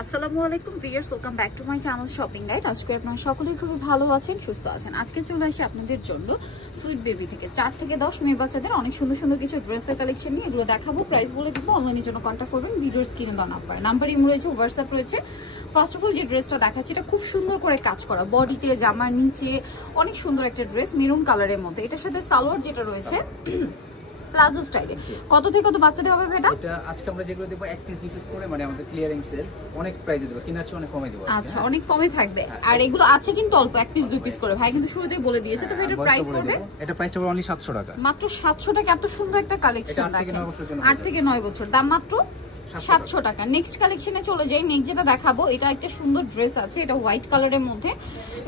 আসসালামু আলাইকুম viewers, welcome back to my channel shopping guide. আজকে আপনারা সকলেই খুবই ভালো আছেন, সুস্থ আছেন। আজকে চলে আসি আপনাদের জন্য সুইট বেবি থেকে 4 থেকে 10 মেয়ে বাচ্চাদের অনেক সুন্দর সুন্দর কিছু ড্রেসের কালেকশন নিয়ে এগুলো দেখাবো। প্রাইস বলে দিব, অনলাইনের জন্য কন্ট্যাক্ট করবেন। ভিডিওর স্ক্রিনে দেওয়া নাম্বার ইমো রয়েছে, হোয়াটসঅ্যাপ রয়েছে। ফার্স্ট অফ অল যে ড্রেসটা দেখাচ্ছি এটা খুব সুন্দর করে কাজ করা, বডিতে জামার নিচে অনেক সুন্দর একটা ড্রেস মেরুন কালারের মধ্যে। এটার সাথে সালোয়ার যেটা রয়েছে প্লাজো স্টাইলে। কত থেকে কত বাচ্চাদের হবে এটা? এটা আজকে আমরা যেগুলো দেব এক পিস দুই পিস করে, মানে আমাদের ক্লিয়ারিং সেলস, অনেক প্রাইসে দেব, কিনার চেয়ে অনেক কমে দেব। আচ্ছা, অনেক কমে থাকবে। আর এগুলো আছে কিন্তু অল্প, এক পিস দুই পিস করে। ভাই কিন্তু শুরুতেই বলে দিয়েছে। তো এটার প্রাইস পড়বে, এটা প্রাইসটা পড়বে অনলি 700 টাকা, মাত্র 700 টাকা। এত সুন্দর একটা কালেকশন দেখেন, 8 থেকে 9 বছর, দাম মাত্র 700 টাকা। নেক্সট কালেকশনে চলে যাই। নেক্সট যেটা দেখাবো এটা একটা সুন্দর ড্রেস আছে, এটা হোয়াইট কালারের মধ্যে।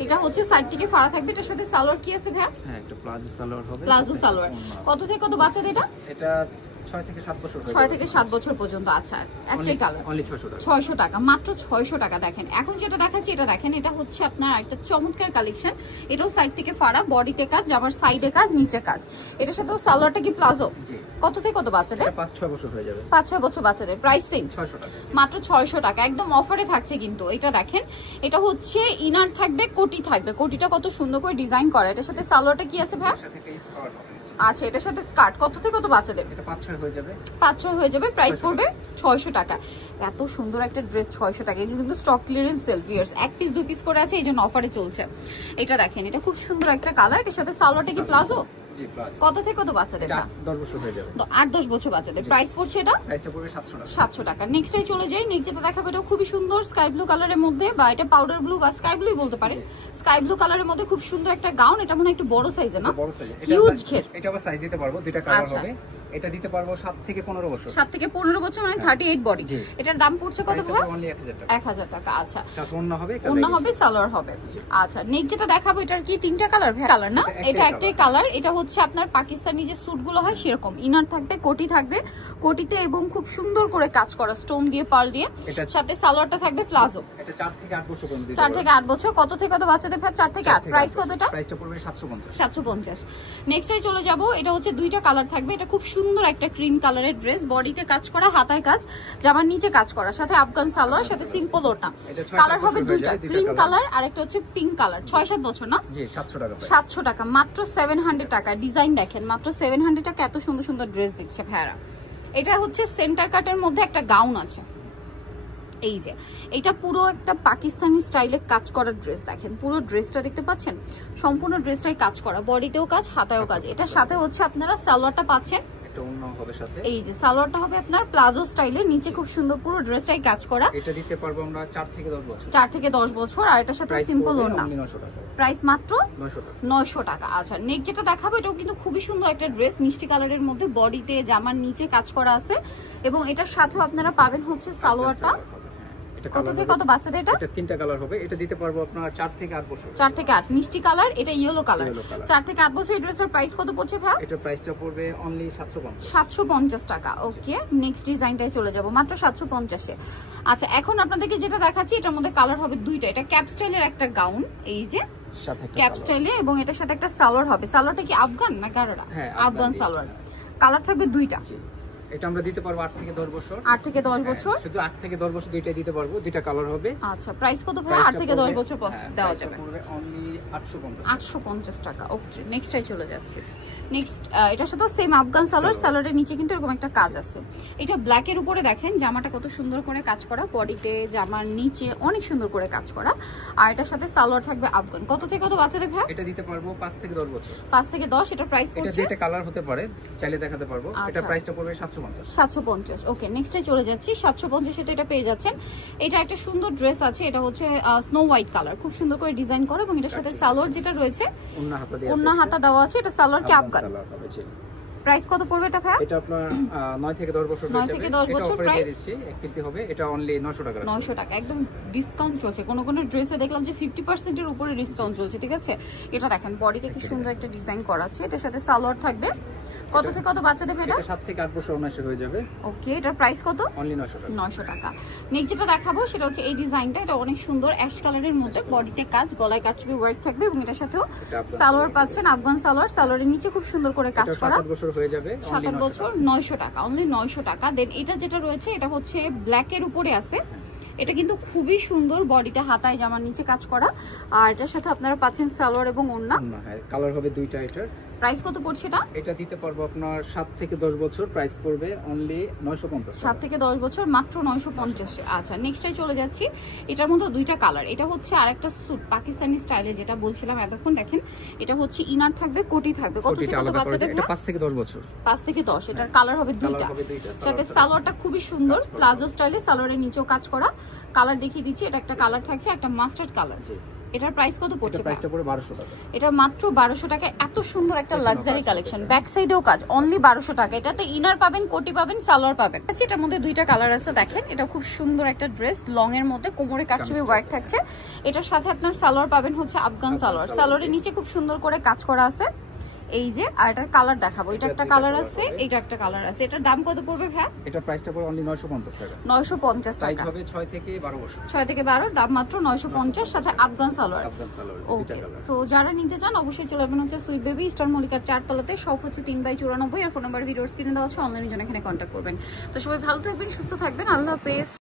এটা হচ্ছে সাইড থেকে ফাড়া থাকবে। এটার সাথে সালোয়ার কি আছে ভাই? হ্যাঁ, একটা প্লাজো সালোয়ার হবে। প্লাজো সালোয়ার। কত থেকে কত বাচ্চাদের এটা? এটা 6 থেকে 7 বছর, 6 থেকে 7 বছর পর্যন্ত। আচ্ছা, একটাই কালার, অনলি 600 টাকা। 600 টাকা, মাত্র 600 টাকা। দেখেন এখন যেটা দেখাচ্ছি এটা দেখেন, এটা হচ্ছে আপনার একটা চমৎকার কালেকশন। এটাও সাইড থেকে ফাড়া, বডিতে কাজ, জামার সাইডে কাজ, নিচে কাজ। এটার সাথে সালোয়ারটা কি প্লাজো? কত থেকে কত বাচ্চাদের? 5-6 বছর হয়ে যাবে। 5-6 বছর বাচ্চাদের। প্রাইস সেম 600 টাকা, মাত্র 600 টাকা। একদম অফারে থাকছে কিন্তু। এটা দেখেন, এটা হচ্ছে ইনার থাকবে, কোটি থাকবে। কোটিটা কত সুন্দর করে ডিজাইন করা। এটার সাথে সালোয়ারটা কি আছে ভাই? এর সাথে একটা স্কার্ট হবে। আচ্ছা, এটার সাথে স্কার্ট। কত থেকে কত বাচ্চাদের? এটা 5-6 হয়ে যাবে। 5-6 হয়ে যাবে। প্রাইস পড়বে 600 টাকা। এত সুন্দর একটা ড্রেস 600 টাকা। এগুলো কিন্তু স্টক ক্লিয়ারেন্স সেল ভিউয়ার্স, এক পিস দুই পিস করে আছে, এই জন্য অফারে চলছে। এটা দেখেন, এটা খুব সুন্দর একটা কালার। এটার সাথে সালোয়ারটা কি প্লাজো? জি, প্লাজো। কত থেকে কত বাচ্চাদের? 10 বছর হয়ে যাবে। 8-10 বছর বাচ্চাদের। প্রাইস পড়ছে এটা প্রাইসটা পড়বে 700 টাকা। 700 টাকা। নেক্সটে চলে যাই। নেক্সট যেটা দেখাবো এটা খুবই সুন্দর স্কাই ব্লু কালারের মধ্যে, বা এটা পাউডার ব্লু বা স্কাই ব্লুই বলতে পারেন। স্কাই ব্লু কালারের মধ্যে খুব সুন্দর একটা গাউন। এটা মনে হয় একটু বড় সাইজে না? বড় সাইজে। হিউজ ঘের। এটা আবার সাইজ দিতে পারবো, দুইটা কালার হবে। এটা দিতে পারবো 7 থেকে 15 বছর। 7 থেকে 15 বছর মানে 38 বডি। এটার দাম পড়ছে কত ভাই? অনলি 1000 টাকা। 1000 টাকা। আচ্ছা, সাথে অন্য হবে, অন্য হবে, সালোয়ার হবে। আচ্ছা, নেক্সট যেটা দেখাবো এটার কি তিনটা কালার ভাই? কালার না, এটা একটাই কালার। এটা হচ্ছে আপনার পাকিস্তানি যে স্যুটগুলো হয় সেরকম। ইনার থাকবে, কোটি থাকবে, কোটিতে এবং খুব সুন্দর করে কাজ করা স্টোন দিয়ে, পার্ল দিয়ে। সাথে সালোয়ারটা থাকবে প্লাজো। এটা 4 থেকে 8 বছর পর্যন্ত। 4 থেকে 8 বছর। কত থেকে কত বাচ্চাদের ভাই? 4 থেকে 8। প্রাইস কতটা? প্রাইসটা পড়বে 750। 750। নেক্সটে চলে যাব। এটা হচ্ছে দুইটা কালার থাকবে। এটা খুব সুন্দর একটা ক্রিম কালারের ড্রেস, বডিতে কাজ করা, হাতায় কাজ, জামার নিচে কাজ করা, সাথে আফগান সালোয়ার, সাথে সিম্পল ওড়না। কালার হবে দুইটা, ক্রিম কালার আর একটা হচ্ছে পিঙ্ক কালার। 6-7 বছর না? জি, 700 টাকা। 700 টাকা, মাত্র 700 টাকা। ডিজাইন দেখেন, মাত্র 700 টাকা। এত সুন্দর সুন্দর ড্রেস দিচ্ছে ভাইরা। এটা হচ্ছে সেন্টার কাটের মধ্যে একটা গাউন আছে। এই যে এটা পুরো একটা পাকিস্তানি স্টাইলে কাজ করা ড্রেস। দেখেন পুরো ড্রেসটা দেখতে পাচ্ছেন, সম্পূর্ণ ড্রেসটাই কাজ করা, বডিতেও কাজ, হাতায়ও কাজ। এটার সাথে হচ্ছে আপনারা সালোয়ারটা পাচ্ছেন। এই যে সালোয়ারটা হবে আপনার প্লাজো স্টাইলে, নিচে খুব সুন্দর পুরো ড্রেসটাই কাজ করা। এটা দিতে পারবো আমরা 4 থেকে 10 বছর। 4 থেকে 10 বছর। আর এটার সাথে সিম্পল ওড়না। প্রাইস মাত্র 900 টাকা। আচ্ছা, নেক্সট যেটা দেখাবো এটাও কিন্তু খুবই সুন্দর একটা ড্রেস, মিষ্টি কালারের মধ্যে, বডিতে জামার নিচে কাজ করা আছে এবং এটার সাথেও আপনারা পাবেন হচ্ছে সালোয়ারটা। কত থেকে কত বাচ্চাদের এটা? এটা তিনটা কালার হবে। এটা দিতে পারবো আপনার 4 থেকে 8 বছর। 4 থেকে 8 মিষ্টি কালার, এটা ইয়েলো কালার। 4 থেকে 8 বছর। এই ড্রেসটার প্রাইস কত পড়ছে ভাই? এটা প্রাইসটা পড়বে অনলি 750। 750 টাকা। ওকে, নেক্সট ডিজাইনটাই চলে যাব, মাত্র 750 এ। আচ্ছা, এখন আপনাদেরকে যেটা দেখাচ্ছি এটার মধ্যে কালার হবে দুইটা। এটা ক্যাপ স্টাইলের একটা গাউন, এই যে ক্যাপ স্টাইলে, এবং এটার সাথে একটা সালোয়ার হবে। সালোয়ারটা কি আফগান না গারারা? আফগান সালোয়ার। কালার থাকবে দুইটা। এটা আমরা দিতে পারবো 8 থেকে 10 বছর। 8 থেকে 10 বছর। শুধু 8 থেকে 10 বছর দুইটাই দিতে পারবো, দুইটা কালার হবে। আচ্ছা, প্রাইস কত ভাই? 8 থেকে 10 বছর দেওয়া যাবে। অনলি 850। 850 টাকা। ওকে, নেক্সটটাই চলে যাচ্ছে। নেক্সট এটার সাথে সেম আফগান সালোয়ার, সালোয়ারের নিচে কিন্তু এরকম একটা কাজ আছে। এটা ব্ল্যাক এর উপরে দেখেন জামাটা কত সুন্দর করে কাজ করা, বডিতে জামার নিচে অনেক সুন্দর করে কাজ করা। আর এটার সাথে সালোয়ার থাকবে আফগান। কত থেকে কত বাচ্চাদের ভাই? এটা দিতে পারবো 5 থেকে 10 বছর। 5 থেকে 10। এটা প্রাইস পড়ছে, এটা কালার হতে পারে, চাইলে দেখাতে পারবো। এটা প্রাইসটা পড়বে 750। 750। ওকে, নেক্সটে চলে যাচ্ছি। 750 এ তো এটা পেয়ে যাচ্ছেন। এটা একটা সুন্দর ড্রেস আছে, এটা হচ্ছে স্নো হোয়াইট কালার, খুব সুন্দর করে ডিজাইন করা, এবং এটার সাথে সালোয়ার যেটা রয়েছে ওন্না হাতা দেওয়া আছে। এটা সালোয়ার কি আফগান। প্রাইস কত পড়বে এটা ভাই? এটা আপনার 9 থেকে 10 বছর। 9 থেকে 10 বছর। প্রাইস দিচ্ছি এক পিসি হবে। এটা অনলি 900 টাকা। 900 টাকা, একদম ডিসকাউন্ট চলছে। কোন কোন ড্রেসে দেখলাম যে 50% এর উপরে ডিসকাউন্ট চলছে, ঠিক আছে? এটা দেখেন বডিতে কি সুন্দর একটা ডিজাইন করা আছে। এটার সাথে সালোয়ার থাকবে। কত থেকে কত বাচ্চাদের এটা? 7 থেকে 8 বছর অনায়াসে হয়ে যাবে। ওকে, এটার প্রাইস কত? অনলি 900 টাকা। 900 টাকা। নেক্সট যেটা দেখাবো সেটা হচ্ছে এই ডিজাইনটা। এটা অনেক সুন্দর অ্যাশ কালারের মধ্যে, বডিতে কাজ, গলায় কাটছবি ওয়ার্ক থাকবে, এবং এটার সাথেও সালোয়ার পাচ্ছেন আফগান সালোয়ার। সালোয়ারের নিচে খুব সুন্দর করে কাজ করা। 7 বছর হয়ে যাবে। 7 বছর 900 টাকা, অনলি 900 টাকা। দেন এটা যেটা রয়েছে এটা হচ্ছে ব্ল্যাক এর উপরে আছে। এটা কিন্তু খুবই সুন্দর, বডিটা হাতায় জামার নিচে কাজ করা। আর এটার সাথে আপনারা পাচ্ছেন সালোয়ার এবং ওড়না। হ্যাঁ, কালার হবে দুইটা। এটার প্রাইস কত পড়ছে এটা? এটা দিতে পারবো আপনার 7 থেকে 10 বছর, প্রাইস পড়বে অনলি 950। 7 থেকে 10 বছর মাত্র 950। আচ্ছা, নেক্সটে চলে যাচ্ছি। এটার মধ্যে দুইটা কালার। এটা হচ্ছে আরেকটা স্যুট পাকিস্তানি স্টাইলে, যেটা বলছিলাম এতক্ষণ। দেখেন এটা হচ্ছে ইনার থাকবে, কোটি থাকবে। কত থেকে কত বাচ্চাদের? এটা 5 থেকে 10 বছর। 5 থেকে 10। এটার কালার হবে দুইটা। সাথে সালোয়ারটা খুবই সুন্দর, প্লাজো স্টাইলে, সালোয়ারের নিচেও কাজ করা। কালার দেখিয়ে দিচ্ছি। এটা একটা কালার থাকছে, একটা মাস্টার্ড কালার। এটার প্রাইস কত পড়ছে? এটা প্রাইসটা পড়ে 1200 টাকা। এটা মাত্র 1200 টাকা। এত সুন্দর একটা লাক্সারি কালেকশন, ব্যাক সাইডেও কাজ, অনলি 1200 টাকা। এটাতে ইনার পাবেন, কোটি পাবেন, সালোয়ার পাবেন। আচ্ছা, এটার মধ্যে দুইটা কালার আছে। দেখেন এটা খুব সুন্দর একটা ড্রেস, লং এর মধ্যে, কোমরে কাটছবি ওয়ার্ক থাকছে। এটার সাথে আপনার সালোয়ার পাবেন হচ্ছে আফগান সালোয়ার। সালোয়ারের নিচে খুব সুন্দর করে কাজ করা আছে এই যে। আর এটার কালার দেখাবো। এটা একটা কালার আছে, এটা একটা কালার আছে। এটার দাম কত পড়বে ভাই? এটা প্রাইসটা পড়ে অনলি 950 টাকা। 950 টাকা। সাইজ হবে 6 থেকে 12 বছর। 6 থেকে 12, দাম মাত্র 950, সাথে আফগান সালোয়ার। ওকে, সো যারা নিতে চান অবশ্যই চলে আসবেন হচ্ছে সুইট বেবি, স্টার মল্লিকার 4 তলাতে। সব হচ্ছে 3/94। আর ফোন নাম্বার ভিডিওর স্ক্রিনে দেওয়া আছে, অনলাইনে জন্য এখানে কন্ট্যাক্ট করবেন। তো সবাই ভালো থাকবেন, সুস্থ থাকবেন, আল্লাহ হাফেজ।